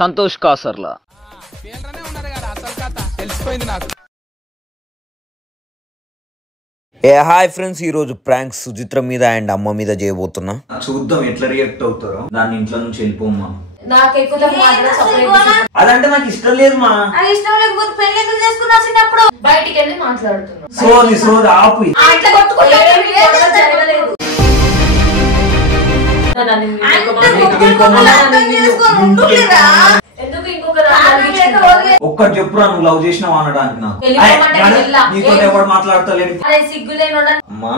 Santosh కాసర్లా. Hi friends, ఈ రోజు prank Suchitra మీద అండ్ అమ్మ మీద చేయబోతున్నా. చూద్దాం ఎట్లా రియాక్ట్ అవుతారో. దాని ఇంట్లో నుంచి వెళ్ళిపోమ్మా. అదంటే నాకు ఇష్టం లేదు మా. ఇష్టం లేకపోతే పెళ్లి ఎందుకు చేసుకున్నా చిన్నప్పుడు? బయటికి వెళ్ళి మాట్లాడుతున్నా. సోది ఆపు. ఒక్కటి చెప్పురా, నువ్వు లవ్ చేసినావు అనడానికి. నాకు నీతో ఎవరు మాట్లాడతలేదు అమ్మా.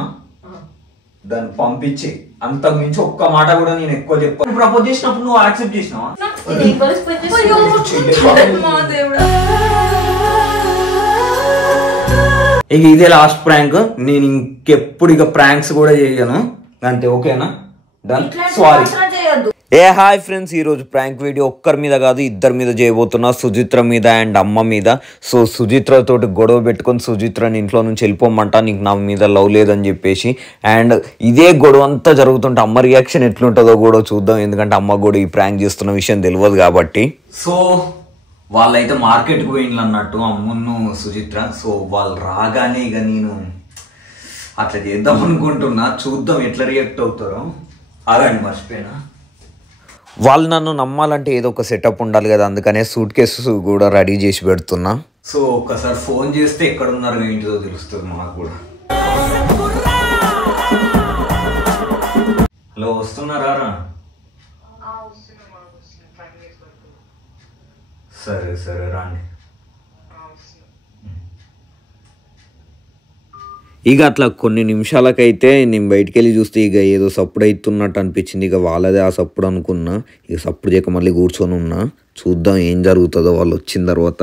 దాన్ని పంపించి అంతకు మించి ఒక్క మాట కూడా నేను ఎక్కువ చెప్పాను. ప్రపోజ్ చేసినప్పుడు నువ్వు యాక్సెప్ట్ చేసినావా? ఇదే లాస్ట్ ప్రాంక్. నేను ఇంకెప్పుడు ఇక ప్రాంక్స్ కూడా చేయను అంతే. ఓకేనా? డన్. సారీ. హాయ్ ఫ్రెండ్స్, ఈ రోజు ప్రాంక్ వీడియో ఒక్కరి మీద కాదు, ఇద్దరి మీద చేయబోతున్నా. సుచిత్ర మీద అండ్ అమ్మ మీద. సో సుచిత్ర తోటి గొడవ పెట్టుకొని సుచిత్రని ఇంట్లో నుంచి వెళ్ళిపోమంటా, నీకు నా మీద లవ్ లేదని చెప్పేసి. అండ్ ఇదే గొడవ అంతా జరుగుతుంటే అమ్మ రియాక్షన్ ఎట్లుంటుందో కూడా చూద్దాం. ఎందుకంటే అమ్మ కూడా ఈ ప్రాంక్ చేస్తున్న విషయం తెలియదు కాబట్టి. సో వాళ్ళైతే మార్కెట్కి పోయిండ్లు అన్నట్టు, అమ్మును సుచిత్ర. సో వాళ్ళు రాగానే ఇక నేను అట్లా చేద్దాం అనుకుంటున్నా. చూద్దాం ఎట్లా రియాక్ట్ అవుతారో. ఆగండి, మర్చిపోయినా. వాళ్ళు నన్ను నమ్మాలంటే ఏదో ఒక సెటప్ ఉండాలి కదా, అందుకనే సూట్ కేసెస్ కూడా రెడీ చేసి పెడుతున్నా. సో ఒక్కసారి ఫోన్ చేస్తే ఎక్కడ ఉన్నారు ఏంటిదో తెలుస్తుంది మాకు కూడా. హలో, వస్తున్నారా? సరే సరే రండి. ఇక అట్లా కొన్ని నిమిషాలకైతే నేను బయటికి వెళ్ళి చూస్తే ఇక ఏదో సప్పుడు అవుతున్నట్టు అనిపించింది. ఇక వాళ్ళదే ఆ సప్పుడు అనుకున్నా. ఇక సప్పుడు చేయక మళ్ళీ కూర్చొని ఉన్నా. చూద్దాం ఏం జరుగుతుందో వాళ్ళు వచ్చిన తర్వాత.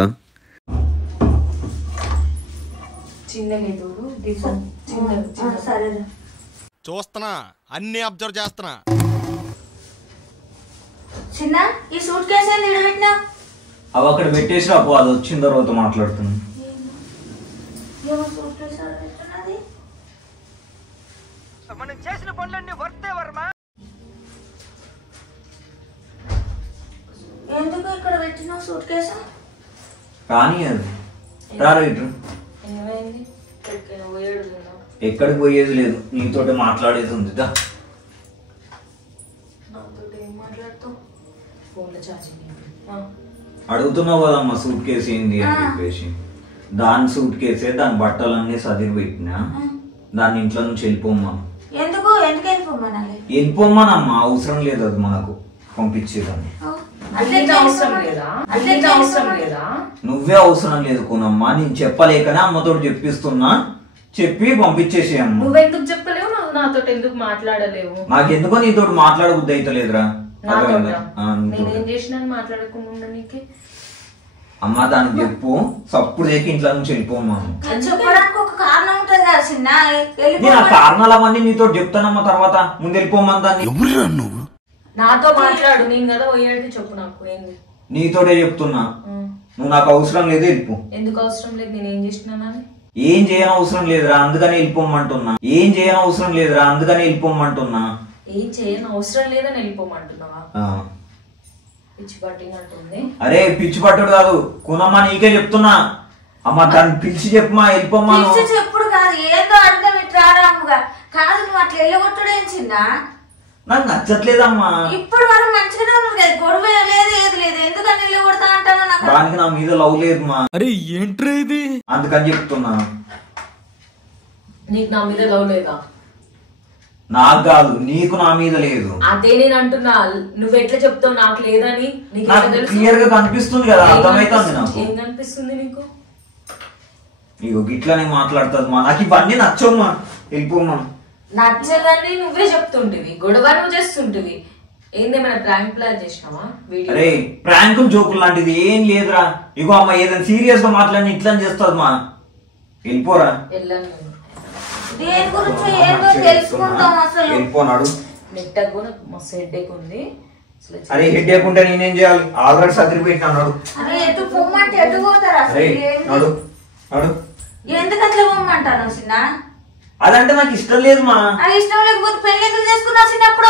చూస్తున్నా, అన్ని అబ్జర్వ్ చేస్తున్నా. చిన్న ఈ సూట్ కేసు ఏంది ఈడ పెట్టినా? అవి అక్కడ పెట్టేసి రాపో, అది వచ్చిన తర్వాత మాట్లాడుతున్నాను. ఎందుకు ఇక్కడ పెట్టినావు సూట్ కేసు? కానీ అది రారా ఇటు. ఎక్కడికి పోయేది లేదు, నీతో మాట్లాడేది ఉంది. అడుగుతున్నావు కదమ్మా సూట్ కేసు ఏంది అని చెప్పేసి. దాని సూట్ కేసే, దాని బట్టలన్నీ సదిరి పెట్టినా. దాన్ని ఇంట్లో నుంచి వెళ్ళిపోమ్మా. ఎందుకు ఎందుకు వెళ్ళిపోమనాలి? వెళ్ళిపోమ్మానమ్మా, అవసరం లేదు అది మనకు పంపించేదాన్ని. నువ్వే అవసరం లేదు కోనమ్మా, నేను చెప్పలేకనే అమ్మతో చెప్పిస్తున్నా. చెప్పి పంపించేసి అమ్మ. నువ్వెందుకు చెప్పలేవు? నాతో ఎందుకు మాట్లాడలేవు? నాకెందుకో నీతో మాట్లాడబుద్ధి అయితే లేదురా. నేనేం చేసినా మాట్లాడకుండా నీకు అమ్మా దానికి చెప్పు. సప్పుడు చేసి ఇంట్లో నుంచి వెళ్ళిపోమ్మా. చెప్పడానికి ఒక కారణం ఉంటుంది కదా చిన్న. నేను ఆ కారణాలు అవన్నీ నీతో చెప్తానమ్మా తర్వాత. ముందు వెళ్ళిపోమ్మని దాన్ని. నాతో మాట్లాడు, నేను కదా పోయేది. చెప్పు నాకు ఏంది? నీతోటే చెప్తున్నా, నువ్వు నాకు అవసరం లేదు, వెళ్ళిపో. ఎందుకు అవసరం లేదు? నేను ఏం చేసినానని? ఏం చేయని అవసరం లేదురా, అందుకని వెళ్ళిపోమంటున్నా. ఏం చేయని అవసరం లేదురా, అందుకని వెళ్ళిపోమంటున్నా. ఏం చేయని అవసరం లేదని వెళ్ళిపోమంటున్నావా? పిచ్చి పట్టినట్టుంది. అరే పిచ్చి పట్టుడు కాదు కునమ్మా, నీకే చెప్తున్నా. అమ్మ దాన్ని పిలిచి చెప్పమా, వెళ్ళిపోమ్మా. చెప్పుడు కాదు, ఏదో అర్థం ఇట్రారాముగా కాదు. నువ్వు అట్లా వెళ్ళగొట్టుడేం చిన్న? నాకు నచ్చట్లేదమ్మా. ఇప్పుడు మనం మంచిగానే ఉన్నాం కదా, గొడవ లేదు ఏది లేదు. ఎందుకని వెళ్ళగొడతా అంటాను? నాకు దానికి నా మీద లవ్ లేదు మా. అరే ఏంట్రా ఇది? అందుకని చెప్తున్నా. నీకు నా మీద లవ్ లేదా? నాకు కాదు, నీకు నా మీద లేదు. అదే నేను అంటున్నా. నువ్వు ఎట్లా చెప్తావు నాకు లేదని? క్లియర్ గా కనిపిస్తుంది కదా, అర్థమైతుంది నాకు. ఏం కనిపిస్తుంది నీకు? నీకు గిట్లనే మాట్లాడుతుంది మా. నాకు ఇవన్నీ నచ్చమ్మా, వెళ్ళిపోమ్మా. నచ్చదని నువ్వే చెప్తుంటివి, గొడవ నువ్వు చేస్తుంటివి. ఏందేమైనా ప్రాంక్ ప్లాన్ చేసినావా? అరే ప్రాంకులు జోకులు లాంటిది ఏం లేదురా. ఇగో అమ్మ ఏదైనా సీరియస్ గా మాట్లాడి ఇట్లా చేస్తుంది మా. వెళ్ళిపోరా. దేని గురించి ఏంటో తెలుసుకుంటాం అసలు. వెళ్ళిపోనాడు. నెట్టకు కూడా మస్తు హెడ్ఏక్ ఉంది. అరే హెడ్ఏక్ ఉంటే నేనేం చేయాలి? ఆల్రెడీ సర్దిరి పెట్టినాడు. అరే ఎటు పొమ్మంటే ఎటు పోతారా? ఎందుకు అట్లా పొమ్మంటాను చిన్న? అదంటే నాకు ఇష్టం లేదు మా. అది ఇష్టం లేకపోతే పెళ్లి ఎందుకు చేసుకున్నా చిన్నప్పుడు?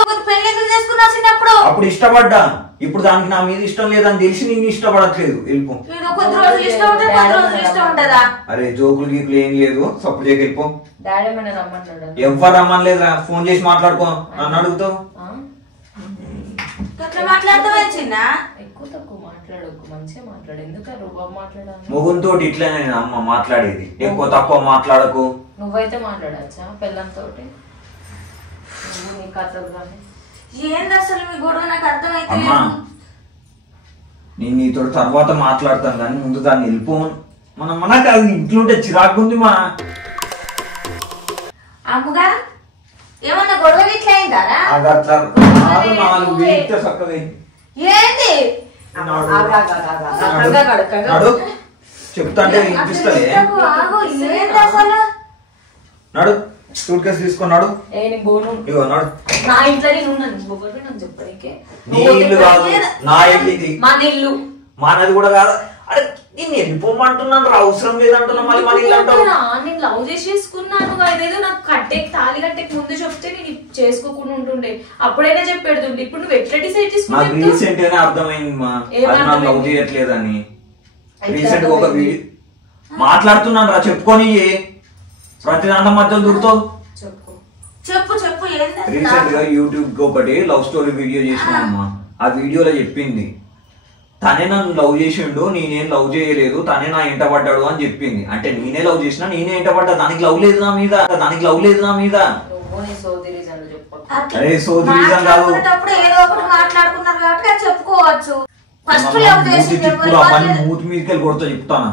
అప్పుడు ఇష్టపడ్డా. ఇప్పుడు దానికి నా మీద ఇష్టం లేదని తెలిసి నేను ఇష్టపడట్లేదు. వెళ్ళిపో. అరే జోకులు గీకులు ఏం లేదు, సప్పు చేయక వెళ్ళిపో. ఎవరు రమ్మని లేదురా, ఫోన్ చేసి మాట్లాడుకో. నన్ను అడుగుతావు మొగుంతో ఇట్లనే అమ్మ మాట్లాడేది. ఎక్కువ తక్కువ మాట్లాడకు. నువ్వైతే మాట్లాడచ్చా పిల్లలతో? ఏంది అసలు మీ గొడవ? నాకు అర్థమైతే నేను నీతో తర్వాత మాట్లాడతాను కానీ ముందు దాన్ని వెళ్ళిపో. మనకు అది ఇంట్లో ఉంటే చిరాకు ఉంది. మా అమ్మగా ఏమన్నా గొడవ ఇట్లా అయిందారా? చక్కగా ఏంది చెప్తా అంటే వినిపిస్తలే. నడు సూట్ కేసు తీసుకున్నాడు. ఇగో నడు. నా ఇంట్లో నీ ఇల్లు కాదు, నా ఇల్లు ఇది. మన ఇల్లు మానది కూడా కాదు. అరే నేను వెళ్ళిపోమంటున్నాను, అవసరం లేదంటున్నా. మళ్ళీ మన ఇల్లు అంటావు. నేను లవ్ చేసేసుకున్నాను, అదేదో నాకు తాళి కట్టేకి ముందు చెప్తే నేను చేసుకోకుండా ఉంటుండే, అప్పుడైనా చెప్పేడుతుండే. ఇప్పుడు నువ్వు ఎట్లా డిసైడ్ చేసుకున్నావు? నాకు రీసెంట్ గానే అర్థమైంది మా, అది నాకు లవ్ చేయట్లేదని. రీసెంట్ గా ఒక వీడియో మాట్లాడుతున్నాను రా, చెప్పుకొని ప్రతి దాంట్లో మధ్యలో దూరుతావు. చెప్పు రీసెంట్ గా యూట్యూబ్ ఒకటి లవ్ స్టోరీ వీడియో చేసినామ్మా. ఆ వీడియోలో చెప్పింది తనే నన్ను లవ్ చేసిండు, నేనేం లవ్ చేయలేదు, తనే నా ఇంట పడ్డాడు అని చెప్పింది. అంటే నేనే లవ్ చేసినా, నేనే ఇంట పడ్డా, దానికి లవ్ లేదు నా మీద. అరే సోది రీజన్ కాదు. చెప్పుకోవచ్చు. మూతి మీదకి కొడుతా చెప్తాను.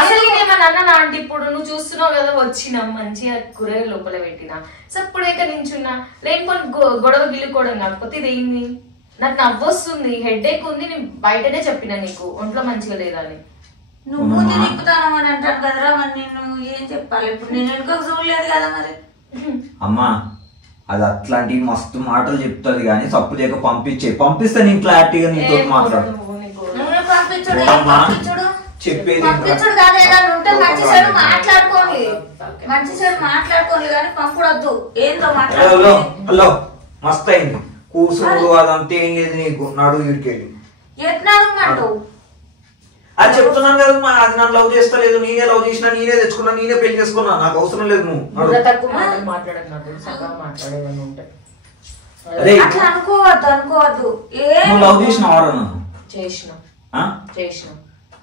అసలు ఏమన్నా అంటే ఇప్పుడు నువ్వు చూస్తున్నావు కదా, వచ్చినా మంచిగా కూర లోపల పెట్టినా సప్పుడైతే నించున్నా, లేకపోతే గొడవ గిల్లుకోవడం కాకపోతే ఇదేంది? నాకు నవ్వొస్తుంది, హెడ్ ఏక్ ఉంది. నేను బయటనే చెప్పినా నీకు ఒంట్లో మంచిగా లేదని. నువ్వు తిప్పుతాను అని అంటాను కదరా, మరి నేను ఏం చెప్పాలి ఇప్పుడు? నేను వెనుక చూడలేదు కదా మరి. అమ్మా అది అట్లాంటి మస్తు మాటలు చెప్తుంది కానీ సప్పు చేయక పంపిస్తే నేను క్లారిటీగా నీతో మాట్లాడు. చెప్పేది హలో మస్తు అయింది కూసుడు, అదంతా ఏం లేదు నీకు. నడు ఇడికెళ్ళి అది చెప్తున్నాను కదా, అది నన్ను లవ్ చేస్తలేదు, నేనే లవ్ చేసినా, నేనే తెచ్చుకున్నా, నేనే పెళ్లి చేసుకున్నా, నాకు అవసరం లేదు. నువ్వు లవ్ చేసినావా?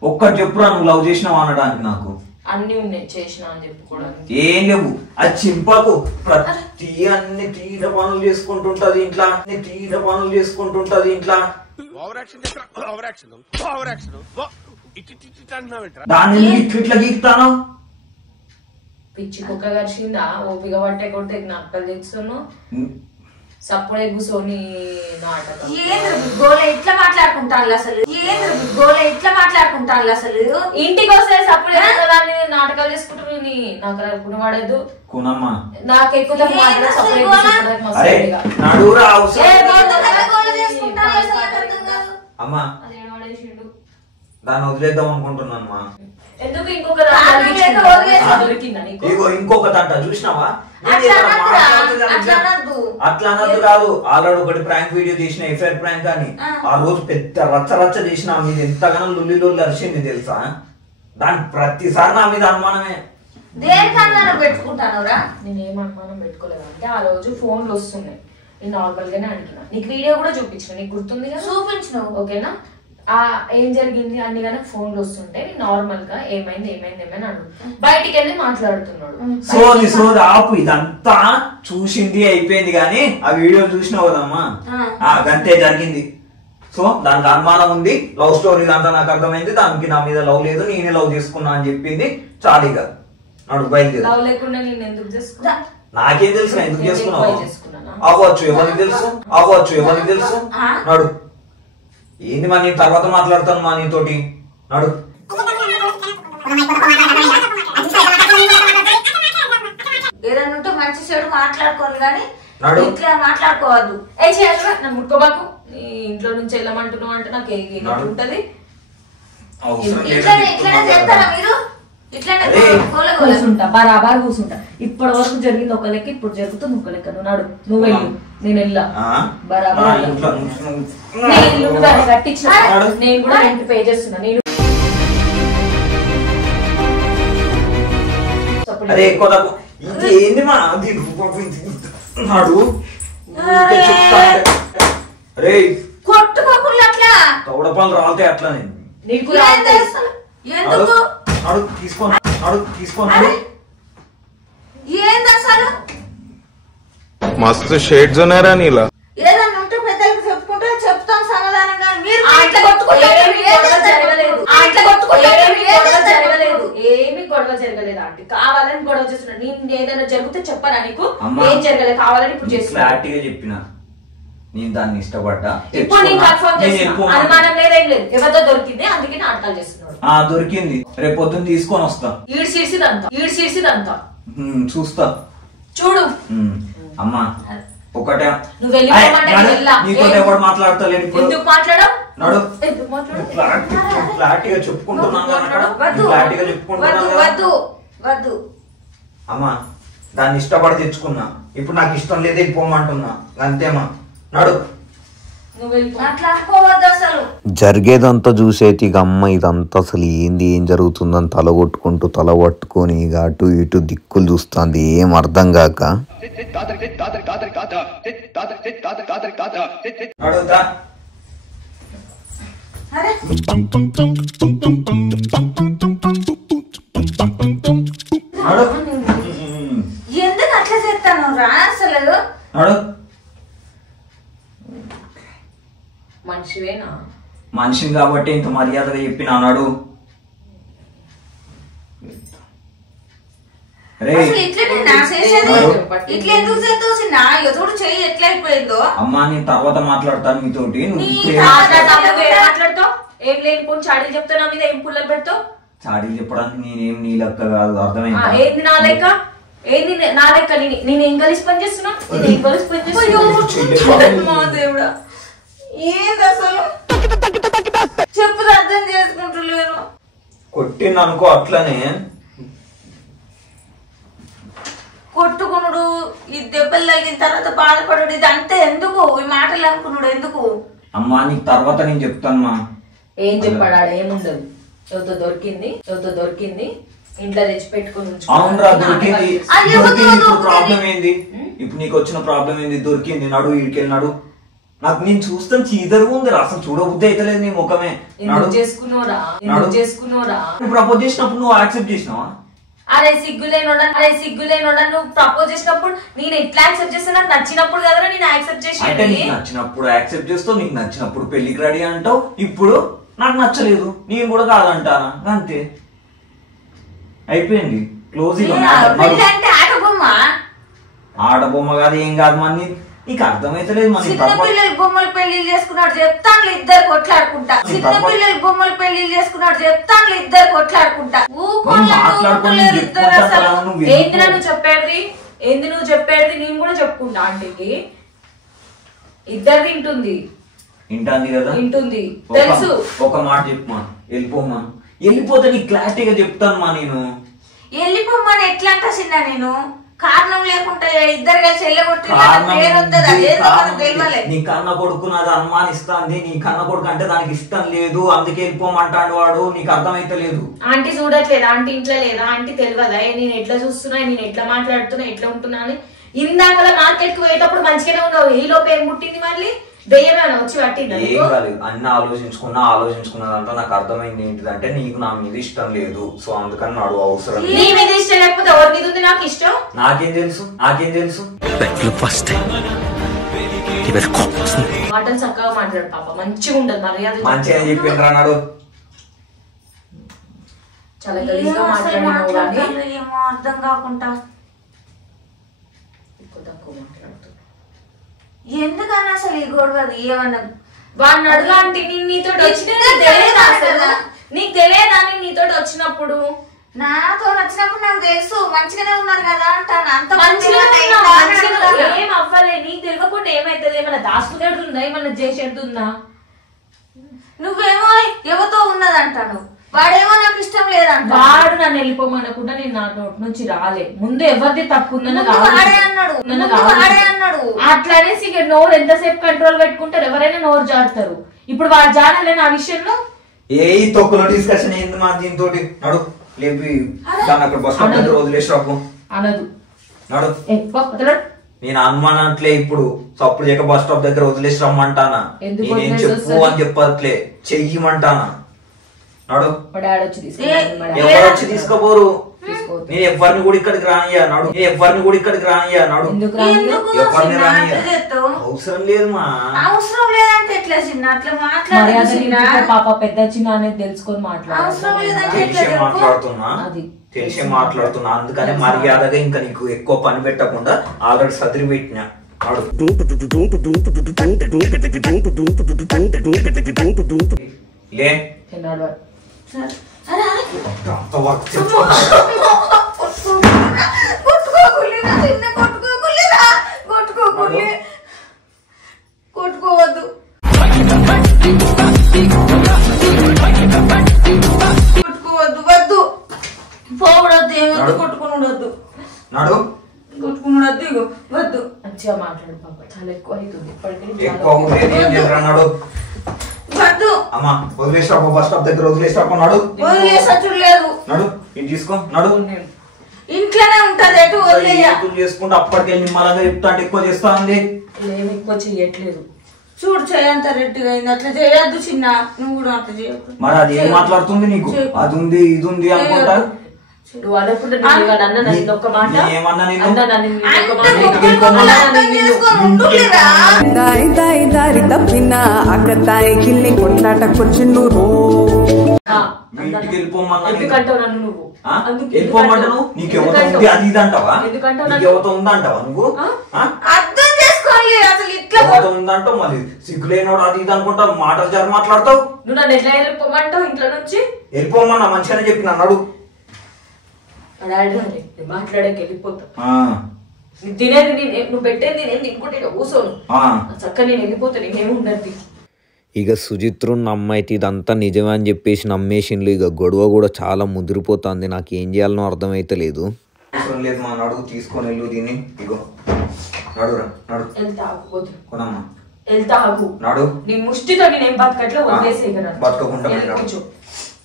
ఒక్కటి చెప్పురా, నువ్వు లవ్ చేసినావా అనడానికి. నాకు అన్ని ఉన్నాయి చేసినా అని చెప్పుకోవడానికి. ఏం లేవు. అది చింపకు. ప్రతి అన్ని తీర పనులు చేసుకుంటుంటది ఇంట్లో, దాన్ని ఇట్లా గీక్తాను. పిచ్చి కుక్క గడిచిందా? ఓపిక పట్టే కొడితే నక్కలు తెచ్చును సప్పుడే కూర్చొని నాటకం. ఎట్లా మాట్లాడుకుంటాను అసలు? ఇంటికి వస్తే సప్పుడే దాన్ని నాటకాలు చేసుకుంటారు. నాకు కునవాడదు నాకు ఎక్కువ అమ్మా దాన్ని వదిలేద్దాం అనుకుంటున్నాను. ఎందుకు ఇంకొకటి అంట చూసినావా? అట్లా అన్నది కాదు. ఆల్రెడీ ఒకటి ప్రాంక్ వీడియో చేసిన, ఎఫ్ఐఆర్ ప్రాంక్ అని. ఆ రోజు పెద్ద రచ్చ చేసిన మీద ఎంతగానో లొల్లి అరిచింది తెలుసా? దాని ప్రతిసారి నా మీద అనుమానమే. పెట్టుకుంటానురా నేనేం అనుమానం పెట్టుకోలేదు. అంటే ఆ రోజు ఫోన్లు వస్తున్నాయి, నేను నార్మల్ గానే అడిగినా. నీకు వీడియో కూడా చూపించిన, నీకు గుర్తుంది కదా? చూపించినావు ఓకేనా? ఏం జరిగింది అన్ని కానీ ఫోన్లు వస్తుంటే నార్మల్ గా ఏమైంది అడుగు. బయటికి వెళ్ళి మాట్లాడుతున్నాడు. సోది ఆపు. ఇదంతా చూసింది అయిపోయింది కానీ ఆ వీడియో చూసినావు కదమ్మా, గంతే జరిగింది. సో దానికి అనుమానం ఉంది. లవ్ స్టోరీ అంతా నాకు అర్థమైంది. దానికి నా మీద లవ్ లేదు, నేనే లవ్ చేసుకున్నా అని చెప్పింది. చాలీగా నడు బయలుదేరి. లవ్ లేకుండా నేను ఎందుకు చేసుకున్నా? నాకేం తెలుసు ఎందుకు చేసుకున్నావు? అవ్వచ్చు, ఎవరికి తెలుసు. నడు. ఏంది మా నేను తర్వాత మాట్లాడతాను మా నీతోటి. నడు. ఏదన్నా ఉంటే మంచి చెడు మాట్లాడుకోవాలి కానీ ఇట్లా మాట్లాడుకోవద్దు. ఏ చేయాలి నా ముట్టుకోబాకు. నీ ఇంట్లో నుంచి వెళ్ళమంటున్నావు అంటే నాకు ఉంటది. ఇట్లానే చేస్తారా మీరు? కూర్చుంటా బరాబర్ కూర్చుంటా. ఇప్పటి వరకు జరిగింది ఒక లెక్క, ఇప్పుడు జరుగుతుంది ఒక లెక్క. నువ్వు నడు, నువ్వు వెళ్ళు, నేను వెళ్ళా బరాబర్. కట్టించిన నేను కూడా రెంట్ పే చేస్తున్నా. నేను కొట్టుకోకుండా అట్లా తోడపాలు రాలితే అట్లా నీకు ఏంది అసలు మస్తు షేడ్స్ ఉన్నారా నీలా? ఏదన్నా ఉంటే పెద్దలకు చెప్పుకుంటే చెప్తాం సమాధానంగా. మీరు ఏమి గొడవ జరగలేదు ఆంటీ, కావాలని గొడవ చేస్తున్నా. నేను ఏదైనా జరిగితే చెప్పరా నీకు? ఏం జరగలేదు, కావాలని ఇప్పుడు చేస్తున్నా. చెప్పిన నేను దాన్ని ఇష్టపడ్డా. ఇప్పుడు నేను కన్ఫర్మ్ చేస్తున్నా, అనుమానం లేదేం లేదు. ఎవరితో దొరికింది, అందుకే నాటకాలు చేస్తున్నాడు. దొరికింది, రేపు పొద్దున్న తీసుకొని వస్తా. ఈడ్చిదంతా చూస్తా, చూడు. అమ్మా ఒకటే నువ్వు వెళ్ళి ఎవరు మాట్లాడతలేదు. ఎందుకు మాట్లాడవు? క్లారిటీగా చెప్పుకుంటున్నాను. అమ్మా దాన్ని ఇష్టపడి తెచ్చుకున్నా, ఇప్పుడు నాకు ఇష్టం లేదు వెళ్ళిపోమంటున్నా, అంతేమా. నడు. జరిగేదంతా చూసేది ఇక అమ్మ ఇదంతా అసలు ఏంది ఏం జరుగుతుందని తల కొట్టుకుంటూ తల పట్టుకొని ఇక అటు ఇటు దిక్కులు చూస్తుంది, ఏం అర్థం కాక. ఎందుకు అట్లా చేస్తాను రా అసలు? మనిషివేనా? మనిషిని కాబట్టి ఇంత మర్యాదగా చెప్పిన అన్నాడు. అమ్మా నేను తర్వాత మాట్లాడతాను మీతోటి. మాట్లాడతావు ఏం లేని చాడీలు చెప్తున్నా మీద ఏం పుల్లలు పెడతావు? చాడీలు చెప్పడానికి నేనేం నీ లెక్క కాదు, అర్థమైందా? ఏంది నా లెక్క? ఏంది నా లెక్క? నేను ఏం కలిసి పని చేస్తున్నా? నేను ఏం కలిసి పని చేస్తున్నా? దేవుడా ఏంది అసలు? చెప్పు అర్థం చేసుకుంటలేను. కొట్టింది అనుకో అట్లనే కొట్టుకున్నాడు, ఈ దెబ్బలు తగిన తర్వాత బాధపడు, ఇది అంతే. ఎందుకు ఈ మాటలు అనుకున్నాడు? ఎందుకు? అమ్మా నీకు తర్వాత నేను చెప్తాను. ఏం చెప్పాడా? ఏముండదు. ఎవరితో దొరికింది ఇంట్లో తెచ్చి పెట్టుకుని. అవునరా దొరికింది. ప్రాబ్లం ఏంది ఇప్పుడు? నీకు వచ్చిన ప్రాబ్లం ఏంది? దొరికింది, నడు ఇడికెళ్ళి నాకు నేను చూస్తాను చీదరుగా ఉంది, అసలు చూడబుద్ధి అయితే లేదు నీ ముఖమే. చేసుకున్నారా? ప్రపోజ్ చేసినప్పుడు నువ్వు యాక్సెప్ట్ చేసినావా? అరే సిగ్గులేనోడా నువ్వు ప్రపోజ్ చేసినప్పుడు నేను ఎట్లా యాక్సెప్ట్ చేస్తా? నాకు నచ్చినప్పుడు కదా నేను యాక్సెప్ట్ చేసి. అంటే నీకు నచ్చినప్పుడు యాక్సెప్ట్ చేస్తావు, నీకు నచ్చినప్పుడు పెళ్లికి రెడీ అంటావు. ఇప్పుడు నాకు నచ్చలేదు, నేను కూడా కాదంటానా, అంతే అయిపోయింది. క్లోజ్. ఆడబొమ్మ కాదు ఏం కాదు మని నీకు అర్థమైతలేదు. పిల్లలు బొమ్మలు పెళ్లి చేసుకున్నాడు చెప్తాను, ఇద్దరు కొట్లాడుకుంటా. పిల్లలు బొమ్మలు పెళ్లి చేసుకున్నాడు చెప్తాను, ఇద్దరు కొట్లాడుకుంటా. ఏంది నువ్వు చెప్పేది? నేను కూడా చెప్పుకుంటా ఆంటీకి. ఇద్దరు వింటుంది కదా, వింటుంది తెలుసు. ఒక మాట చెప్పమా, వెళ్ళిపోమా. వెళ్ళిపోతే నీకు క్లారిటీగా చెప్తాను. నేను వెళ్ళిపోమ్మని ఎట్లా అంటా చిన్న? నేను కారణం లేకుంటే ఇద్దరు కలిసి వెళ్ళగొట్టి నీ కన్న కొడుకు నాది అనుమానిస్తాంది. నీ కన్న కొడుకు అంటే దానికి ఇష్టం లేదు, అందుకే వెళ్ళిపోమంటాడు వాడు. నీకు అర్థమైతే లేదు. ఆంటీ చూడట్లేదు, ఆంటీ ఇంట్లో లేదా? ఆంటీ తెలియదా నేను ఎట్లా చూస్తున్నా, నేను ఎట్లా మాట్లాడుతున్నా, ఎట్లా ఉంటున్నా అని? ఇందాక మార్కెట్ కి పోయేటప్పుడు మంచిగానే ఉన్నావు, ఈ లోపు ఏం పుట్టింది? మళ్ళీ దెయ్యమేనా వచ్చి పట్టింది? ఏం కాలేదు, అన్ని ఆలోచించుకున్నదంతా నాకు అర్థమైంది ఏంటిదంటే నీకు నా మీద ఇష్టం లేదు, సో అందుకని నాడు అవసరం. నీ మీద ఇష్టం లేకపోతే ఎవరి మీద ఉంది నాకు ఇష్టం? నాకేం తెలుసు? మాటలు చక్కగా మాట్లాడు పాప, మంచిగా ఉండదు మర్యాద. మంచిగా చెప్పిండ్రా నాడు. చాలా గలీజ్గా మాట్లాడినావు కానీ ఏమో అర్థం కాకుండా ఎందుకన్నా అసలు ఈ గొడవ? ఏమన్నా వాడిని అడుగు ఆంటీ. నీతో నీకు తెలియదా? నీతో వచ్చినప్పుడు నాతో వచ్చినప్పుడు నాకు తెలుసు మంచిగానే ఉన్నారు కదా అంటాను. అంత ఏం అవ్వలే. నీకు తెలియకుండా ఏమైతుంది? ఏమన్నా దాసుకునేది ఉందా? ఏమన్నా చేసేది ఉందా? నువ్వేమో ఎవరితో ఉన్నదంటాను, వాడేమో నాకు ఇష్టం లేదంట. వాడు నన్ను వెళ్ళిపోమనకుండా నేను నా నోటి నుంచి రాలే. ముందు ఎవరిది తప్పు ఉందన్నది అన్నాడు. అట్లా అనేసి ఇక నోరు ఎంతసేపు కంట్రోల్ పెట్టుకుంటారు, ఎవరైనా నోరు జారుతారు. ఇప్పుడు వాడు జారలే నా విషయంలో. ఏ తొక్కులో డిస్కషన్ ఏంది మా దీంతో? నడు లేపి దాన్ని అక్కడ బస్ స్టాప్ దగ్గర వదిలేసి రాకు అనదు. నడు. వదలడు. నేను అనుమానట్లే ఇప్పుడు సప్పుడు చేయక బస్ స్టాప్ దగ్గర వదిలేసి రమ్మంటానా, నేనేం చెప్పు అని చెప్పట్లే, చెయ్యమంటానా. నడు. ఎవరు వచ్చి తీసుకోపోరు, నేను ఎవరిని కూడా ఇక్కడికి రానియా. నడు. నేను ఎవరిని కూడా ఇక్కడికి రానియా. నడు. ఎవరిని రానియా. అవసరం లేదు మా. అవసరం లేదంటే ఎట్లా చిన్న అట్లా మాట్లాడాలి. పాప పెద్ద చిన్న అనేది తెలుసుకొని తెలిసే మాట్లాడుతున్నా, అందుకనే మర్యాదగా ఇంకా నీకు ఎక్కువ పని పెట్టకుండా ఆల్రెడీ సదిరి పెట్టినా. లే కొట్టుకోవద్దు. కొట్టుకోవద్దు, వద్దు, పోవడద్దు, ఏమొద్దు, కొట్టుకునొద్దు. నాడు కొట్టుకునొద్దు. ఇగో వద్దు. మంచిగా మాట్లాడు పాప, చాలా ఎక్కువ అవుతుంది ఇప్పటికీ. వద్దు అమ్మా, వదిలేసా బస్ స్టాప్ దగ్గర వదిలేసాడు. నడు. వదిలేసట్లేదు. నడు, ఇది తీసుకో. నడు. ఇంట్లోనే ఉంటది, ఎటు చేసుకుంటే అప్పటికే నిమ్మలంగా చెప్తా అంటే ఎక్కువ చేస్తా ఉంది. ఎక్కువ చెయ్యట్లేదు. చూడు చేయంత రెడ్డిగా అయింది. అట్లా చేయొద్దు చిన్న, నువ్వు కూడా అట్లా చేయొద్దు. మరి అది ఏం మాట్లాడుతుంది నీకు? అది ఉంది ఇది ఉంది అనుకుంటా. ఇంటికి వెళ్ళిపోమన్నా వెళ్ళిపోమంటాను. నీకెవతో ఉంది అది ఇది అంటావా? నీకెవతో ఉందంటావా నువ్వు? అర్థం చేసుకోవాలి అసలు. ఇట్లా ఎవతో ఉందంటావు, మళ్ళీ సిగ్గులేనోడు అది ఇది అనుకుంటా మాటలు జారి మాట్లాడతావు. నువ్వు నన్ను ఎట్లా వెళ్ళిపోమంటావు ఇంట్లో నుంచి? వెళ్ళిపోమన్నా మంచిగానే చెప్పిన. నడు. మాట్లాడక వెళ్ళిపోతా. తినేది నువ్వు పెట్టేది నేను తినుకుంటే కూర్చోను చక్క, నేను వెళ్ళిపోతా. నేనేమి ఉండద్ది. ఇక సుజిత్రుని నమ్మైతే ఇదంతా నిజమే అని చెప్పేసి నమ్మేసిండ్లు. ఇక గొడవ కూడా చాలా ముదిరిపోతుంది. నాకు ఏం చేయాలనో అర్థమైతే లేదు. అవసరం లేదు మా. నడుగు, తీసుకొని వెళ్ళు దీన్ని. ఇగో నడురా. నడు. కొనమ్మా. వెళ్తా ఆగు. నడు. నీ ముష్టితో నేను బతకట్లో వదిలేసే కదా. బతకకుండా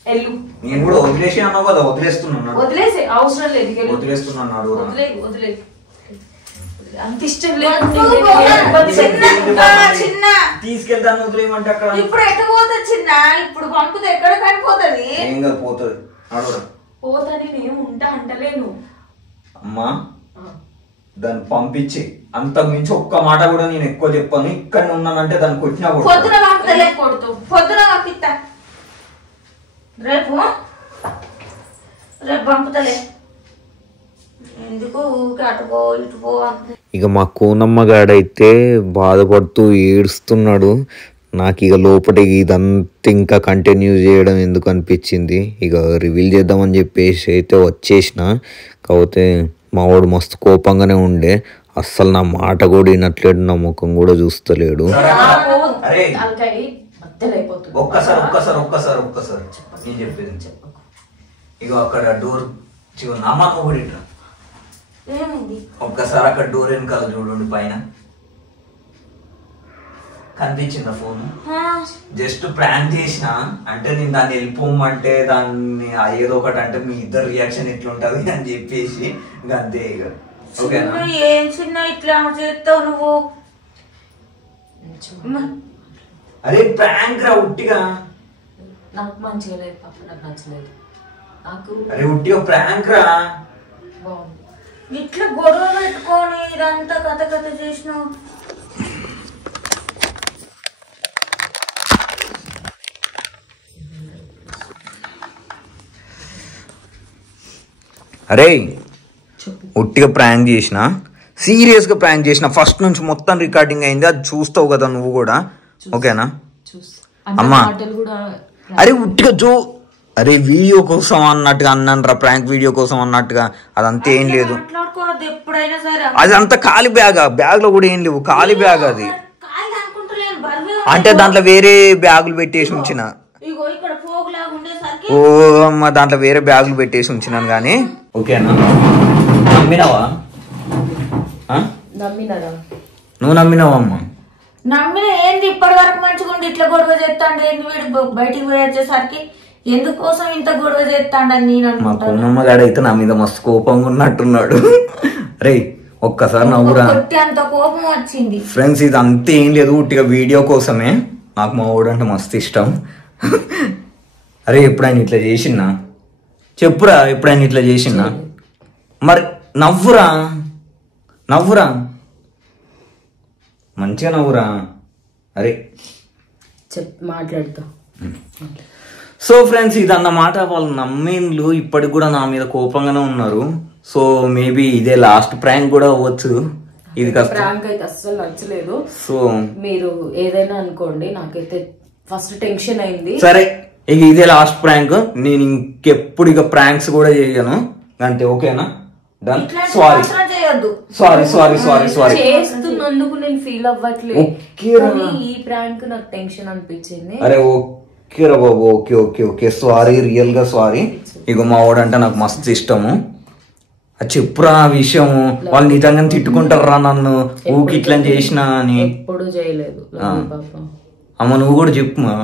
వెళ్ళు. నేను కూడా వదిలేసి అన్నావు కదా, వదిలేస్తున్నాను. వదిలేసే అవసరం లేదు. వదిలేస్తున్నాను. వదిలే అంత ఇష్టం లేదు. తీసుకెళ్తాను వదిలేయమంటే అక్కడ. ఇప్పుడు ఎటు పోతుంది చిన్న? ఇప్పుడు పంపితే ఎక్కడ కనిపోతుంది? ఏం కాదు, పోతుంది. పోతాని నేను ఉంటా అంటలేను. అమ్మా, దాన్ని పంపించి అంతకు మించి ఒక్క మాట కూడా నేను ఎక్కువ చెప్పాను. ఇక్కడ ఉన్నానంటే దాన్ని కొట్టినా కూడా పొద్దున పంపుతలే, కొడుతూ పొద్దున పంపిస్తా. రేపు పంపుతలే. ఎందుకు అటుపో ఇటుపో. ఇక మా కోనమ్మగాడైతే బాధపడుతూ ఏడుస్తున్నాడు. నాకు ఇక లోపల ఇదంతా ఇంకా కంటిన్యూ చేయడం ఎందుకు అనిపించింది. ఇక రివీల్ చేద్దామని చెప్పేసి అయితే వచ్చేసిన. కాకపోతే మా వాడు మస్తు కోపంగానే ఉండే. అస్సలు నా మాట కూడా వినట్లేడు, నా ముఖం కూడా చూస్తలేడు. ఒక్కసారి నేను చెప్పేది చెప్పు. ఇక అక్కడ డోర్ అమ్మ ఒకటి ఒక్కసారి అక్కడ డోర్ వెనకాల చూడండి, పైన కనిపించిందా ఫోన్? జస్ట్ ప్రాంక్ చేసిన అంటే నేను దాన్ని వెళ్ళిపోమంటే దాన్ని ఏదో ఒకటి అంటే మీ ఇద్దరు రియాక్షన్ ఎట్లుంటది అని చెప్పేసి అంతే. ఇక ఓకేనా? ఏం చిన్న ఇట్లా చేస్తావు నువ్వు? అరే ప్రాంక్ రా, ఉట్టిగా. నాకు మంచిగా లేదు పాప, నాకు నచ్చలేదు. నాకు అరే ఉట్టిగా ప్రాంక్ రా. ఇట్లా గొడవ పెట్టుకొని ఇదంతా కథ చేసినావు. అరే ఉట్టిగా ప్రాంక్ చేసిన, సీరియస్గా ప్రాంక్ చేసిన. ఫస్ట్ నుంచి మొత్తం రికార్డింగ్ అయింది, అది చూస్తావు కదా నువ్వు కూడా. ఓకేనా అమ్మా? అరే ఉట్టిగా అరే వీడియో కోసం అన్నట్టుగా అన్నాను రా, ప్రాంక్ వీడియో కోసం అన్నట్టుగా. అదంతా ఏం లేదు. అది అంతా ఖాళీ బ్యాగ్ లో కూడా ఏం లేవు, ఖాళీ బ్యాగ్ అది. అంటే దాంట్లో వేరే బ్యాగులు పెట్టేసి ఉంచిన. ఓ అమ్మ దాంట్లో వేరే బ్యాగులు పెట్టేసి ఉంచినాను కానీ ఓకేనా. నమ్మినావా? నువ్వు నమ్మినావా అమ్మ? నమ్మిన ఏంది ఇప్పటి వరకు మంచిగా ఉండి ఇట్లా గొడవ చేస్తాడు ఏంది వీడు బయటికి పోయి వచ్చేసరికి ఎందుకోసం ఇంత గొడవ చేస్తాడని నేను మా అనుకుంటాను. కున్నమ్మ గాడు అయితే నా మీద మస్తు కోపంగా ఉన్నట్టున్నాడు. రే ఒక్కసారి నవ్వురా. అంత కోపం వచ్చింది ఫ్రెండ్స్, ఇది అంతే ఏం లేదు, ఉట్టిగా వీడియో కోసమే. నాకు మా వాడు అంటే మస్తు ఇష్టం. అరే ఎప్పుడైనా ఇట్లా చేసినా చెప్పురా, ఎప్పుడైనా ఇట్లా చేసినా? మరి నవ్వురా నవ్వురా, మంచిగా నవ్వురా. అరే మాట్లాడుతా. సో ఫ్రెండ్స్, ఇదన్నమాట. వాళ్ళు నమ్మేండ్లు ఇప్పటికి కూడా నా మీద కోపంగానే ఉన్నారు. సో మేబీ ఇదే లాస్ట్ ప్రాంక్ కూడా అవ్వచ్చు. ఇది ప్రాంక్ అయితే అస్సలు నచ్చలేదు. సో మీరు ఏదైనా అనుకోండి, నాకైతే ఫస్ట్ టెన్షన్ అయింది. సరే ఇక ఇదే లాస్ట్ ప్రాంక్. నేను ఇంకెప్పుడు ఇక ప్రాంక్స్ కూడా చేయను అంతే, ఓకేనా? Done. Sorry sorry sorry sorry sorry చేస్తున్నందుకు నేను ఫీల్ అవ్వట్లేదు. ఈ ప్రాంక్ నాకు టెన్షన్ అనిపించింది. అరే ఓకే రా బాబు, okay okay okay sorry, real గా సారీ. ఇక మా వాడంటే నాకు మస్తు ఇష్టము. అది చెప్పురా ఆ విషయం. వాళ్ళు నిజంగా తిట్టుకుంటారా నన్ను ఊకి ఇట్లా చేసినా అని? ఎప్పుడు చేయలేదు. అమ్మ నువ్వు కూడా చెప్పుమా.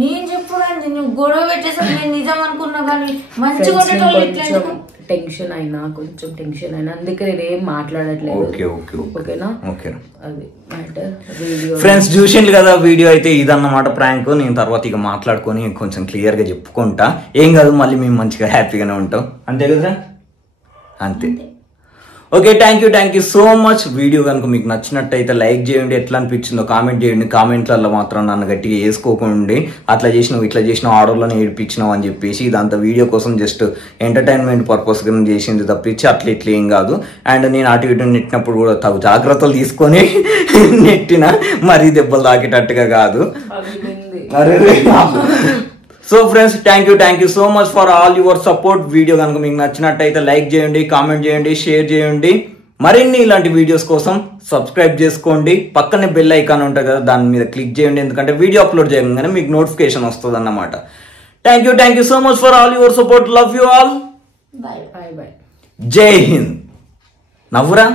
నేను చెప్పండి, నువ్వు గొడవ పెట్టేసరికి నేను నిజం అనుకున్నా కానీ మంచిగా టెన్షన్ అయినా కొంచెం టెన్షన్ అయినా అందుకే నేను ఏం మాట్లాడట్లేదు. ఓకే ఓకే ఓకేనా? ఓకే అది మ్యాటర్. వీడియో ఫ్రెండ్స్ చూసిండ్రు కదా, వీడియో అయితే ఇదన్నమాట ప్రాంక్. నేను తర్వాత ఇక మాట్లాడుకొని కొంచెం క్లియర్ గా చెప్పుకుంటా. ఏం కాదు, మళ్ళీ మేము మంచిగా హ్యాపీగానే ఉంటాం. అంతే కదా? అంతే. Okay, thank you so much. Video కనుక మీకు నచ్చినట్టయితే లైక్ చేయండి. ఎట్లా అనిపించిందో కామెంట్ చేయండి. కామెంట్లలో మాత్రం నన్ను గట్టిగా వేసుకోకండి, అట్లా చేసినావు ఇట్లా చేసినావు ఆర్డర్లోనే ఏడిపించినావు అని చెప్పేసి. ఇదంతా వీడియో కోసం జస్ట్ ఎంటర్టైన్మెంట్ పర్పస్ గా చేసింది తప్పించి అట్లా ఇట్లా ఏం కాదు. అండ్ నేను అటు ఇటు నెట్టినప్పుడు కూడా తగు జాగ్రత్తలు తీసుకొని నెట్టిన, మరీ దెబ్బలు తాకేటట్టుగా కాదు. అరే so friends, thank you so much for all your support. Video కనుక మీకు నచ్చినట్టయితే లైక్ చేయండి, కామెంట్ చేయండి, షేర్ చేయండి. మరిన్ని ఇలాంటి వీడియోస్ కోసం సబ్స్క్రైబ్ చేసుకోండి. పక్కనే బెల్ ఐకాన్ ఉంటుంది కదా, దాని మీద క్లిక్ చేయండి. ఎందుకంటే వీడియో అప్లోడ్ చేయగానే మీకు నోటిఫికేషన్ వస్తుంది అన్నమాట. Thank you so much for all your support. Love you all. Bye bye bye. Jai Hind. నవ్వురా.